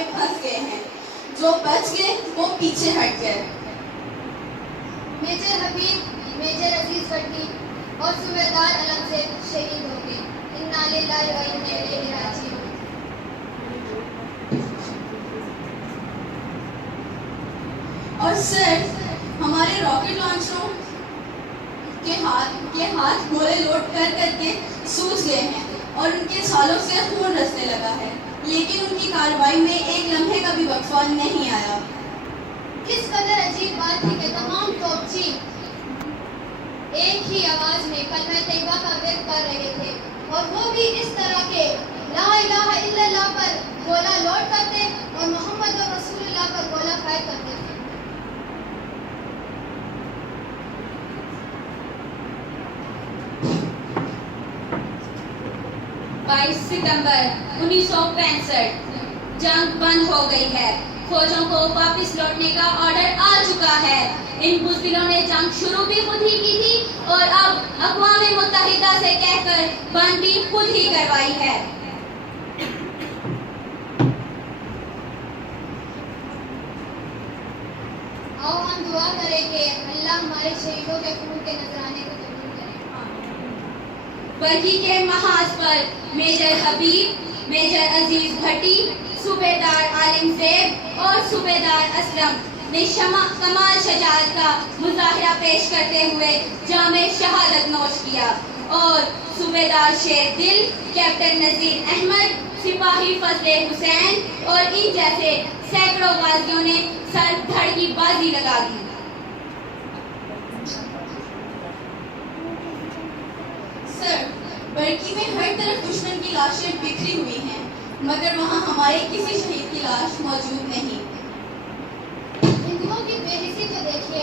में फंस गए हैं। जो बच गए वो पीछे हट गए। मेजर हबीब, मेजर अजीज भट्टी और सूबेदार अलमज़ेब शहीद हो गए। इन्ना लिल्लाहि व इन्ना इलैहि राजिऊन। और सर, हमारे रॉकेट लॉन्चरों के हाथ गोले लोड कर करके सूज गए हैं और उनके छालों से खून रसने लगा है, लेकिन उनकी कार्रवाई में एक लम्हे का भी वक्फा नहीं आया। किस कदर अजीब बात थी कि तमाम तोपची एक ही आवाज में कलमा तैयबा का विर्द कर रहे थे, और वो भी इस तरह के ला इलाहा इल्लल्लाह पर गोला लोड करते और मोहम्मद रसूलुल्लाह पर गोला फायर करते थे। 22 सितंबर 1965 जंग बंद हो गई है। फौजों को वापस लौटने का ऑर्डर आ चुका है। इन बुज़दिलों ने जंग शुरू भी खुद ही की थी और अब अक़वाम मुत्तहिदा से कहकर बंद भी खुद ही करवाई है। आओ हम दुआ करें कि अल्लाह हमारे शहीदों के खून के नजराने को कबूल करे। बरकी के महाज पर मेजर हबीब, मेजर अजीज भट्टी, सूबेदार आलिम ज़ेब और सूबेदार असलम ने कमाल शजाअत का मुजाहिरा पेश करते हुए जामे शहादत नोश किया और सूबेदार शेर दिल, कैप्टन नजीर अहमद, सिपाही फजले हुसैन और इन जैसे सैकड़ों गाजियों ने सर धड़ की बाजी लगा दी। सर, बरकी में हर तरफ दुश्मन की लाशें बिखरी हुई हैं, मगर वहाँ हमारे किसी शहीद की लाश मौजूद नहीं। हिंदुओं की बेहिसी तो देखिए,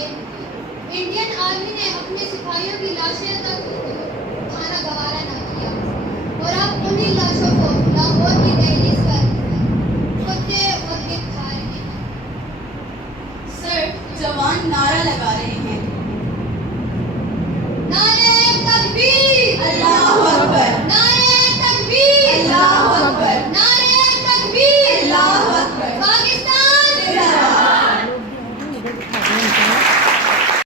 इंडियन आर्मी ने अपने सिपाहियों की लाशें तक